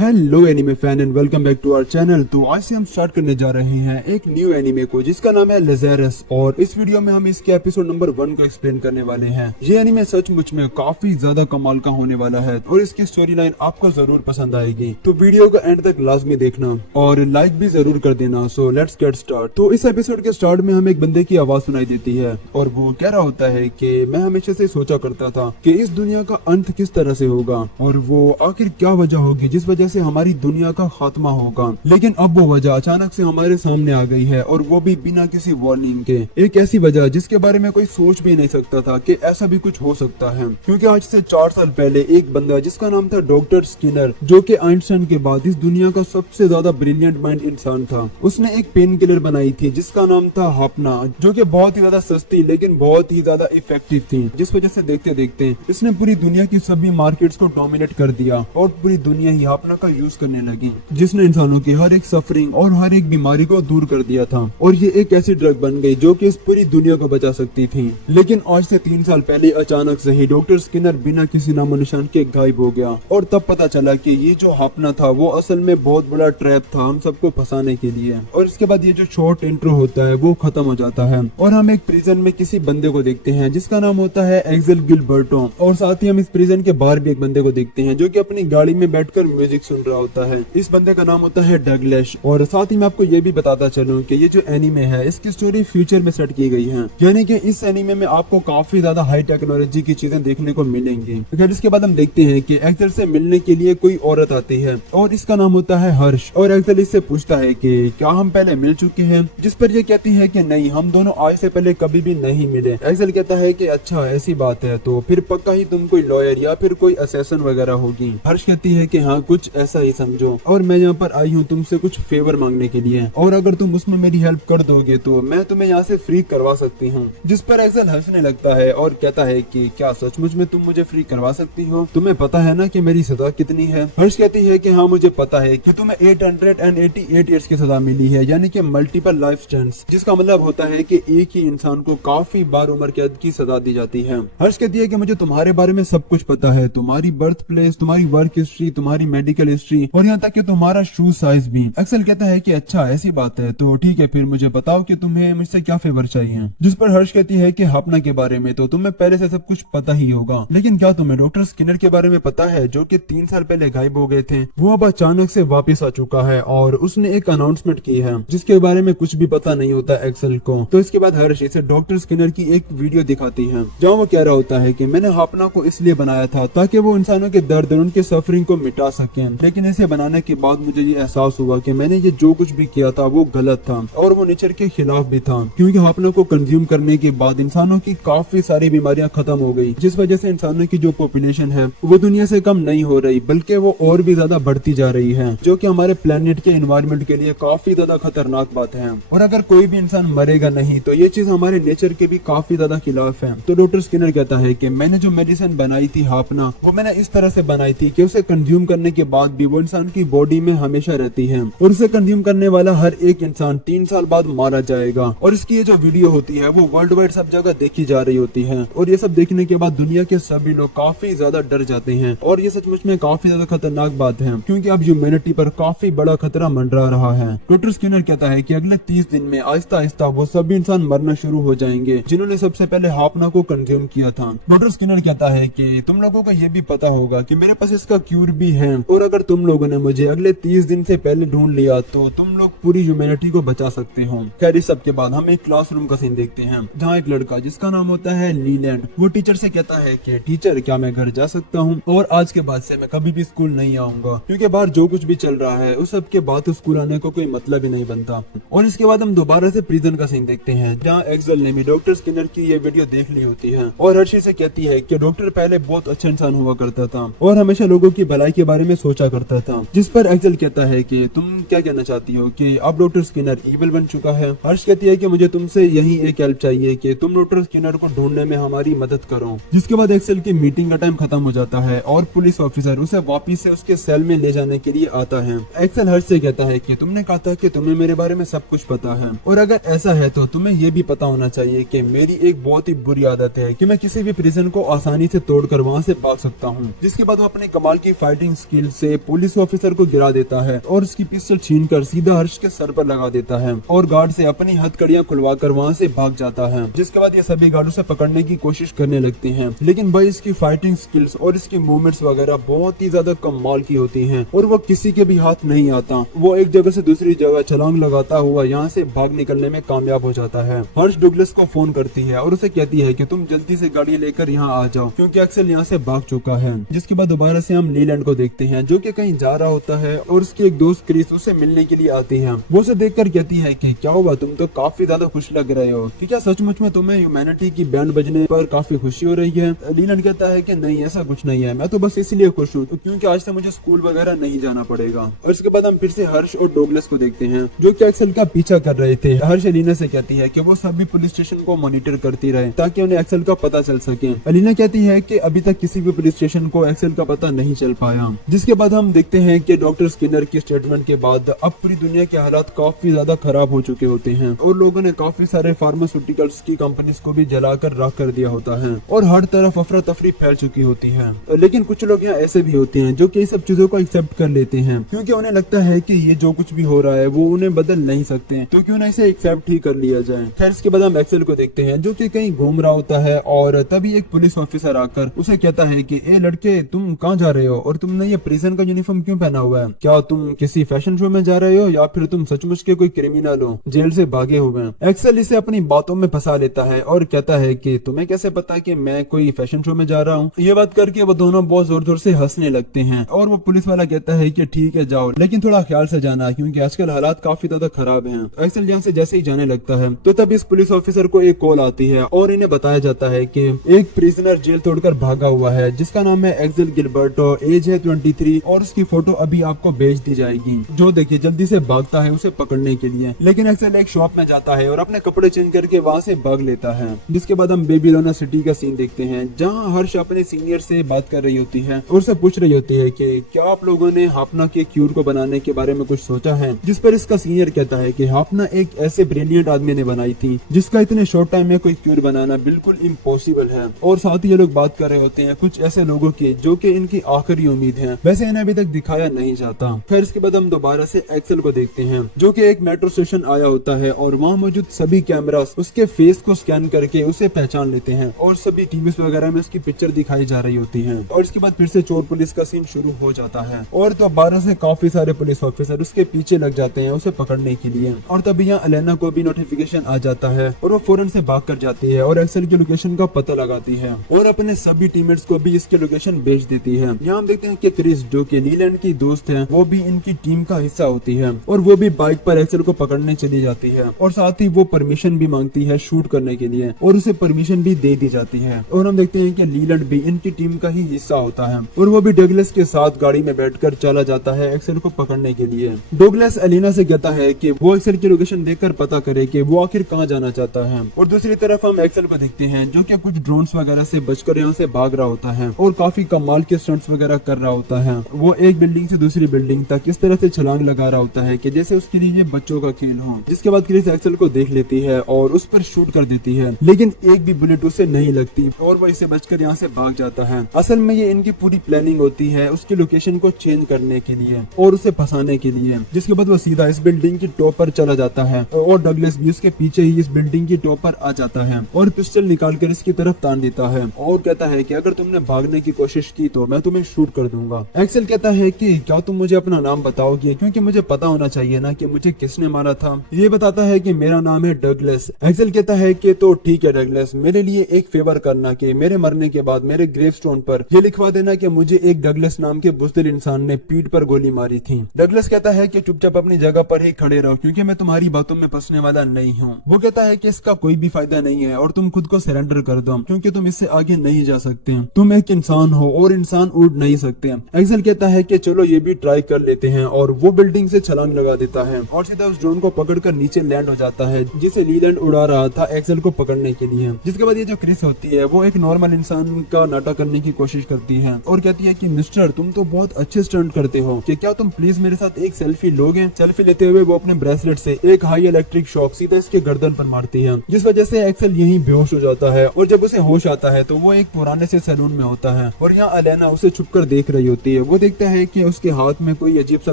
Hello anime fan and welcome back to our channel. तो आज से हम स्टार्ट करने जा रहे हैं एक न्यू एनिमे को जिसका नाम है लज़ारस, और इस वीडियो में हम इसके एपिसोड नंबर 1 को एक्सप्लेन करने वाले हैं। ये एनिमे सचमुच में काफी ज्यादा कमाल का होने वाला है और इसकी स्टोरी लाइन आपको जरूर पसंद आएगी, तो वीडियो को एंड तक लाजमी देखना और लाइक भी जरूर कर देना। So let's get start. तो इस एपिसोड के स्टार्ट में हमें एक बंदे की आवाज सुनाई देती है और वो कह रहा होता है कि मैं हमेशा से सोचा करता था कि इस दुनिया का अंत किस तरह से होगा और वो आखिर क्या वजह होगी जिस वजह से हमारी दुनिया का खात्मा होगा, लेकिन अब वो वजह अचानक से हमारे सामने आ गई है और वो भी बिना किसी वार्निंग के। एक ऐसी वजह जिसके बारे में कोई सोच भी नहीं सकता था कि ऐसा भी कुछ हो सकता है, क्योंकि आज से 4 साल पहले एक बंदा जिसका नाम था डॉक्टर स्किनर, जो कि आइंस्टाइन के बाद इस दुनिया का सबसे ज्यादा ब्रिलियंट माइंड इंसान था, उसने एक पेन किलर बनाई थी जिसका नाम था हापना, जो कि बहुत ही ज्यादा सस्ती लेकिन बहुत ही ज्यादा इफेक्टिव थी, जिस वजह से देखते देखते इसने पूरी दुनिया की सभी मार्केट्स को डोमिनेट कर दिया और पूरी दुनिया ही हापना का यूज करने लगी, जिसने इंसानों की हर एक सफरिंग और हर एक बीमारी को दूर कर दिया था। और ये एक ऐसी ड्रग बन गई जो कि इस पूरी दुनिया को बचा सकती थी। लेकिन आज से 3 साल पहले अचानक से ही डॉक्टर स्किनर बिना किसी नामो निशान के गायब हो गया और तब पता चला कि ये जो हापना था वो असल में बहुत बड़ा ट्रैप था हम सबको फंसाने के लिए। और इसके बाद ये जो शॉर्ट इंट्रो होता है वो खत्म हो जाता है और हम एक प्रिजन में किसी बंदे को देखते हैं जिसका नाम होता है एक्सेल गिलबर्टो, और साथ ही हम इस प्रिजन के बाहर भी एक बंदे को देखते हैं जो कि अपनी गाड़ी में बैठकर म्यूजिक सुन रहा होता है। इस बंदे का नाम होता है डगलैश। और साथ ही मैं आपको ये भी बताता चलूं कि ये जो एनीमे है इसकी स्टोरी फ्यूचर में सेट की गई है, यानी कि इस एनीमे में आपको काफी ज्यादा हाई टेक्नोलॉजी की चीजें देखने को मिलेंगी। फिर इसके बाद हम देखते हैं कि एक्सेल से मिलने के लिए कोई औरत आती है और इसका नाम होता है हर्ष, और एक्सेल इससे पूछता है कि क्या हम पहले मिल चुके हैं, जिस पर ये कहती है कि नहीं, हम दोनों आज से पहले कभी भी नहीं मिले। एक्सेल कहता है कि अच्छा ऐसी बात है, तो फिर पक्का ही तुम कोई लॉयर या फिर कोई असैसन वगैरह होगी। हर्ष कहती है कि हाँ कुछ ऐसा ही समझो, और मैं यहाँ पर आई हूँ तुमसे कुछ फेवर मांगने के लिए, और अगर तुम उसमें मेरी हेल्प कर दोगे तो मैं तुम्हें यहाँ से फ्री करवा सकती हूँ। जिस पर एक्सेल हंसने लगता है और कहता है कि क्या सचमुच में तुम मुझे फ्री करवा सकती हो? तुम्हें पता है ना कि मेरी सजा कितनी है? हर्ष कहती है कि हाँ मुझे पता है कि तुम्हें 888 ईयर्स की सजा मिली है, यानी कि मल्टीपल लाइफ स्टेंस, जिसका मतलब होता है कि एक ही इंसान को काफी बार उम्र कैद की सजा दी जाती है। हर्ष कहती है कि मुझे तुम्हारे बारे में सब कुछ पता है, तुम्हारी बर्थ प्लेस, तुम्हारी वर्क हिस्ट्री, तुम्हारी मेडिकल हिस्ट्री और यहाँ तक कि तुम्हारा शू साइज भी। एक्सेल कहता है कि अच्छा ऐसी बात है, तो ठीक है फिर मुझे बताओ कि तुम्हें मुझसे क्या फेवर चाहिए। जिस पर हर्ष कहती है कि हापना के बारे में तो तुम्हें पहले से सब कुछ पता ही होगा, लेकिन क्या तुम्हें डॉक्टर स्किनर के बारे में पता है जो कि 3 साल पहले गायब हो गए थे? वो अब अचानक से वापस आ चुका है और उसने एक अनाउंसमेंट की है जिसके बारे में कुछ भी पता नहीं होता एक्सेल को। तो इसके बाद हर्ष इसे डॉक्टर स्किनर की एक वीडियो दिखाती है जहाँ वो कह रहा होता है कि मैंने हापना को इसलिए बनाया था ताकि वो इंसानों के दर्द और उनके सफरिंग को मिटा सके, लेकिन इसे बनाने के बाद मुझे ये एहसास हुआ कि मैंने ये जो कुछ भी किया था वो गलत था और वो नेचर के खिलाफ भी था, क्योंकि हापना को कंज्यूम करने के बाद इंसानों की काफी सारी बीमारियां खत्म हो गई, जिस वजह से इंसानों की जो पॉपुलेशन है वो दुनिया से कम नहीं हो रही बल्कि वो और भी ज्यादा बढ़ती जा रही है, जो कि हमारे प्लेनेट के एनवायरमेंट के लिए काफी ज्यादा खतरनाक बात है। और अगर कोई भी इंसान मरेगा नहीं तो ये चीज हमारे नेचर के भी काफी ज्यादा खिलाफ है। तो डॉक्टर स्किनर कहता है कि मैंने जो मेडिसिन बनाई थी हापना, वो मैंने इस तरह से बनाई थी कि उसे कंज्यूम करने के बाद भी वो इंसान की बॉडी में हमेशा रहती है और उसे कंज्यूम करने वाला हर एक इंसान 3 साल बाद मारा जाएगा। और इसकी ये जो वीडियो होती है वो वर्ल्ड वाइड सब जगह देखी जा रही होती है, और ये सब देखने के बाद दुनिया के सभी लोग काफी ज्यादा डर जाते हैं, और ये सचमुच में काफी ज्यादा खतरनाक बात है, क्योंकि अब ह्यूमैनिटी पर काफी बड़ा खतरा मंडरा रहा है। डॉक्टर स्किनर कहता है कि अगले 30 दिन में आहिस्ता आहिस्ता वो सभी इंसान मरना शुरू हो जाएंगे जिन्होंने सबसे पहले हापना को कंज्यूम किया था। डॉक्टर स्किनर कहता है कि तुम लोगों को ये भी पता होगा कि मेरे पास इसका क्यूर भी है, और अगर तुम लोगों ने मुझे अगले 30 दिन से पहले ढूंढ लिया तो तुम लोग पूरी ह्यूमैनिटी को बचा सकते हो। खैर इस सब के बाद हम एक क्लासरूम का सीन देखते हैं जहाँ एक लड़का जिसका नाम होता है लीलैंड, वो टीचर से कहता है कि टीचर क्या मैं घर जा सकता हूँ, और आज के बाद से मैं कभी भी स्कूल नहीं आऊंगा, क्योंकि बाहर जो कुछ भी चल रहा है उस सब के बाद तो स्कूल आने को कोई मतलब ही नहीं बनता। और इसके बाद हम दोबारा से प्रिजन का सीन देखते हैं जहाँ एक्सेल ने भी डॉक्टर स्किनर की ये वीडियो देख ली होती है और हर्षी से कहती है कि डॉक्टर पहले बहुत अच्छा इंसान हुआ करता था और हमेशा लोगों की भलाई के बारे में सोचा करता था। जिस पर एक्सेल कहता है कि तुम क्या कहना चाहती हो कि अब डॉक्टर स्किनर इविल बन चुका है? हर्ष कहती है कि मुझे तुमसे यही एक हेल्प चाहिए कि तुम डॉक्टर स्किनर को ढूंढने में हमारी मदद करो। जिसके बाद एक्सेल की मीटिंग का टाइम खत्म हो जाता है और पुलिस ऑफिसर उसे वापिस से उसके सेल में ले जाने के लिए आता है। एक्सेल हर्ष से कहता है कि तुमने कहा था कि तुम्हें मेरे बारे में सब कुछ पता है, और अगर ऐसा है तो तुम्हें ये भी पता होना चाहिए कि मेरी एक बहुत ही बुरी आदत है कि मैं किसी भी प्रिजन को आसानी से तोड़कर वहाँ से भाग सकता हूँ। जिसके बाद वो अपने कमाल की फाइटिंग स्किल से से पुलिस ऑफिसर को गिरा देता है और उसकी पिस्टल छीनकर सीधा हर्ष के सर पर लगा देता है और गार्ड से अपनी हथकड़ियां खुलवाकर वहां से भाग जाता है। जिसके बाद ये सभी गार्ड उसे पकड़ने की कोशिश करने लगते हैं, लेकिन भाई इसकी फाइटिंग स्किल्स और इसकी मूवमेंट्स वगैरह बहुत ही ज्यादा कमाल की होती हैं और वो किसी के भी हाथ नहीं आता। वो एक जगह से दूसरी जगह छलांग लगाता हुआ यहाँ से भाग निकलने में कामयाब हो जाता है। हर्ष डुगलस को फोन करती है और उसे कहती है कि तुम जल्दी से गाड़ी लेकर यहाँ आ जाओ क्योंकि एक्सेल यहाँ से भाग चुका है। जिसके बाद दोबारा से हम लीलैंड को देखते हैं जो कि कहीं जा रहा होता है और उसकी एक दोस्त क्रिस उसे मिलने के लिए आती है। वो उसे देखकर कहती है कि क्या हुआ, तुम तो काफी ज्यादा खुश लग रहे हो कि क्या सचमुच में तुम्हें ह्यूमैनिटी की बैंड बजने पर काफी खुशी हो रही है। लीलैंड कहता है कि नहीं ऐसा कुछ नहीं है, मैं तो बस इसलिए खुश हूँ क्योंकि आज से मुझे स्कूल वगैरह नहीं जाना पड़ेगा। और इसके बाद हम फिर से हर्ष और डोगलस को देखते हैं जो कि एक्सेल का पीछा कर रहे थे। हर्ष एलिना से कहती है कि वो सभी पुलिस स्टेशन को मॉनिटर करती रहे ताकि उन्हें एक्सेल का पता चल सके। एलिना कहती है कि अभी तक किसी भी पुलिस स्टेशन को एक्सेल का पता नहीं चल पाया। जिसके बाद हम देखते हैं कि डॉक्टर स्किनर की स्टेटमेंट के बाद अब पूरी दुनिया के हालात काफी ज्यादा खराब हो चुके होते हैं और लोगों ने काफी सारे फार्मास्यूटिकल्स की कंपनीज को भी जलाकर राख कर दिया होता है और हर तरफ अफरा तफरी फैल चुकी होती है। लेकिन कुछ लोग यहाँ ऐसे भी होते हैं जो कि सब चीजों को एक्सेप्ट कर लेते हैं क्योंकि उन्हें लगता है कि ये जो कुछ भी हो रहा है वो उन्हें बदल नहीं सकते तो क्यों ना इसे एक्सेप्ट ही कर लिया जाए। खैर इसके बाद हम एक्सेल को देखते हैं जो कि कहीं घूम रहा होता है और तभी एक पुलिस ऑफिसर आकर उसे कहता है कि ए लड़के तुम कहाँ जा रहे हो और तुमने ये प्रिजन का यूनिफॉर्म क्यों पहना हुआ है, क्या तुम किसी फैशन शो में जा रहे हो या फिर तुम सचमुच के कोई क्रिमिनल हो, जेल से भागे हुए हैं। एक्सेल इसे अपनी बातों में फंसा लेता है और कहता है कि तुम्हें कैसे पता कि मैं कोई फैशन शो में जा रहा हूँ। ये बात करके वो दोनों बहुत जोर जोर से हंसने लगते हैं और वो पुलिस वाला कहता है कि ठीक है जाओ लेकिन थोड़ा ख्याल से जाना क्योंकि आजकल हालात काफी ज्यादा खराब हैं। एक्सेल यहाँ से जैसे ही जाने लगता है तो तब इस पुलिस ऑफिसर को एक कॉल आती है और इन्हें बताया जाता है कि एक प्रिजनर जेल तोड़कर भागा हुआ है जिसका नाम है एक्सेल गिलबर्टो, एज है 23 और उसकी फोटो अभी आपको भेज दी जाएगी। जो देखिए जल्दी से भागता है उसे पकड़ने के लिए, लेकिन एक्सेल एक शॉप में जाता है और अपने कपड़े चेंज करके वहाँ से भाग लेता है। जिसके बाद हम बेबीलोना सिटी का सीन देखते हैं जहाँ हर्ष अपने सीनियर से बात कर रही होती है और उससे पूछ रही होती है कि क्या आप लोगों ने हापना के क्यूर को बनाने के बारे में कुछ सोचा है। जिस पर इसका सीनियर कहता है कि हापना एक ऐसे ब्रिलियंट आदमी ने बनाई थी जिसका इतने शॉर्ट टाइम में कोई क्यूर बनाना बिल्कुल इम्पॉसिबल है। और साथ ही ये लोग बात कर रहे होते हैं कुछ ऐसे लोगों की जो कि इनकी आखिरी उम्मीद है, वैसे इन्हें अभी तक दिखाया नहीं जाता। फिर इसके बाद हम दोबारा से एक्सेल को देखते हैं जो कि एक मेट्रो स्टेशन आया होता है और वहाँ मौजूद सभी कैमरा उसके फेस को स्कैन करके उसे पहचान लेते हैं और सभी टीवी वगैरह में उसकी पिक्चर दिखाई जा रही होती है। और इसके बाद फिर से चोर पुलिस का सीन शुरू हो जाता है और दोबारा से काफी सारे पुलिस ऑफिसर उसके पीछे लग जाते हैं उसे पकड़ने के लिए। और तभी यहाँ एलेना को भी नोटिफिकेशन आ जाता है और वो फौरन से भाग कर जाती है और एक्सेल की लोकेशन का पता लगाती है और अपने सभी टीममेट्स को भी इसकी लोकेशन भेज देती है। यहाँ हम देखते हैं कि क्रिस जो कि लीलैंड की दोस्त है वो भी इनकी टीम का हिस्सा होती है और वो भी बाइक पर एक्सेल को पकड़ने चली जाती है और साथ ही वो परमिशन भी मांगती है शूट करने के लिए और उसे परमिशन भी दे दी जाती है। और हम देखते हैं कि लीलैंड भी इनकी टीम का ही हिस्सा होता है और वो भी डगलस के साथ गाड़ी में बैठकर चला जाता है एक्सेल को पकड़ने के लिए। डगलस एलिना से कहता है कि वो एक्सेल की लोकेशन देखकर पता करे कि वो आखिर कहाँ जाना चाहता है। और दूसरी तरफ हम एक्सेल को देखते हैं जो कि कुछ ड्रोन्स वगैरह से बचकर यहाँ से भाग रहा होता है और काफी कमाल के स्टंट्स वगैरह कर रहा होता है। वो एक बिल्डिंग से दूसरी बिल्डिंग तक इस तरह से छलांग लगा रहा होता है कि जैसे उसके लिए ये बच्चों का खेल हो। इसके बाद क्रिस एक्सेल को देख लेती है और उस पर शूट कर देती है, लेकिन एक भी बुलेट उसे नहीं लगती और वो इसे बचकर यहाँ से भाग जाता है। असल में ये इनकी पूरी प्लानिंग होती है उसकी लोकेशन को चेंज करने के लिए और उसे फंसाने के लिए। जिसके बाद वो सीधा इस बिल्डिंग की टॉप पर चला जाता है और डगलस भी उसके पीछे ही इस बिल्डिंग की टॉप पर आ जाता है और पिस्टल निकालकर इसकी तरफ तान देता है और कहता है कि अगर तुमने भागने की कोशिश की तो मैं तुम्हें शूट कर दूंगा। एक्सेल कहता है कि क्या तुम मुझे अपना नाम बताओगे क्योंकि मुझे पता होना चाहिए ना कि मुझे किसने मारा था। ये बताता है कि मेरा नाम है डगलस। एक्सेल कहता है कि तो ठीक है डगलस, मेरे लिए एक फेवर करना कि मेरे मरने के बाद मेरे ग्रेवस्टोन पर ये लिखवा देना कि मुझे एक डगलस नाम के बुज़दिल इंसान ने पीठ पर गोली मारी थी। डगलस कहता है कि चुपचाप अपनी जगह पर ही खड़े रहो क्योंकि मैं तुम्हारी बातों में फंसने वाला नहीं हूँ। वो कहता है कि इसका कोई भी फायदा नहीं है और तुम खुद को सरेंडर कर दो क्योंकि तुम इससे आगे नहीं जा सकते, तुम एक इंसान हो और इंसान उड़ नहीं सकते। एक्सेल कहता है कि चलो ये भी ट्राई कर लेते हैं और वो बिल्डिंग से छलांग लगा देता है और सीधा उस ड्रोन को पकड़कर नीचे लैंड हो जाता है जिसे लीलैंड उड़ा रहा था एक्सेल को पकड़ने के लिए। जिसके बाद ये जो क्रिस होती है वो एक नॉर्मल इंसान का नाटक करने की कोशिश करती है और कहती है कि मिस्टर तुम तो बहुत अच्छे स्टंट करते हो कि क्या तुम प्लीज मेरे साथ एक सेल्फी लोगे। सेल्फी लेते हुए वो अपने ब्रेसलेट से एक हाई इलेक्ट्रिक शॉक सीधा इसके गर्दन पर मारती है जिस वजह से एक्सेल यहीं बेहोश हो जाता है और जब उसे होश आता है तो वो एक पुराने से सैलून में होता है और यहाँ एलेना उसे छुपकर देख रही होती है। वो देखता है कि उसके हाथ में कोई अजीब सा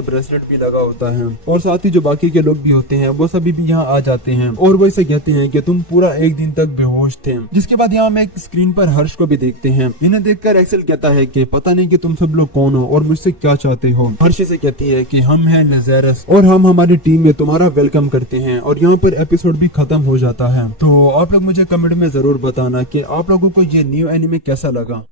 ब्रेसलेट भी लगा होता है और साथ ही जो बाकी के लोग भी होते हैं वो सभी भी यहाँ आ जाते हैं और वो इसे कहते हैं कि तुम पूरा एक दिन तक बेहोश थे। जिसके बाद यहाँ हम एक स्क्रीन पर हर्ष को भी देखते हैं। इन्हें देखकर एक्सेल कहता है कि पता नहीं कि तुम सब लोग कौन हो और मुझसे क्या चाहते हो। हर्ष से कहती है कि हम हैं लज़ेरस और हम हमारी टीम में तुम्हारा वेलकम करते हैं और यहाँ पर एपिसोड भी खत्म हो जाता है। तो आप लोग मुझे कमेंट में जरूर बताना कि आप लोगों को ये न्यू एनीमे कैसा लगा।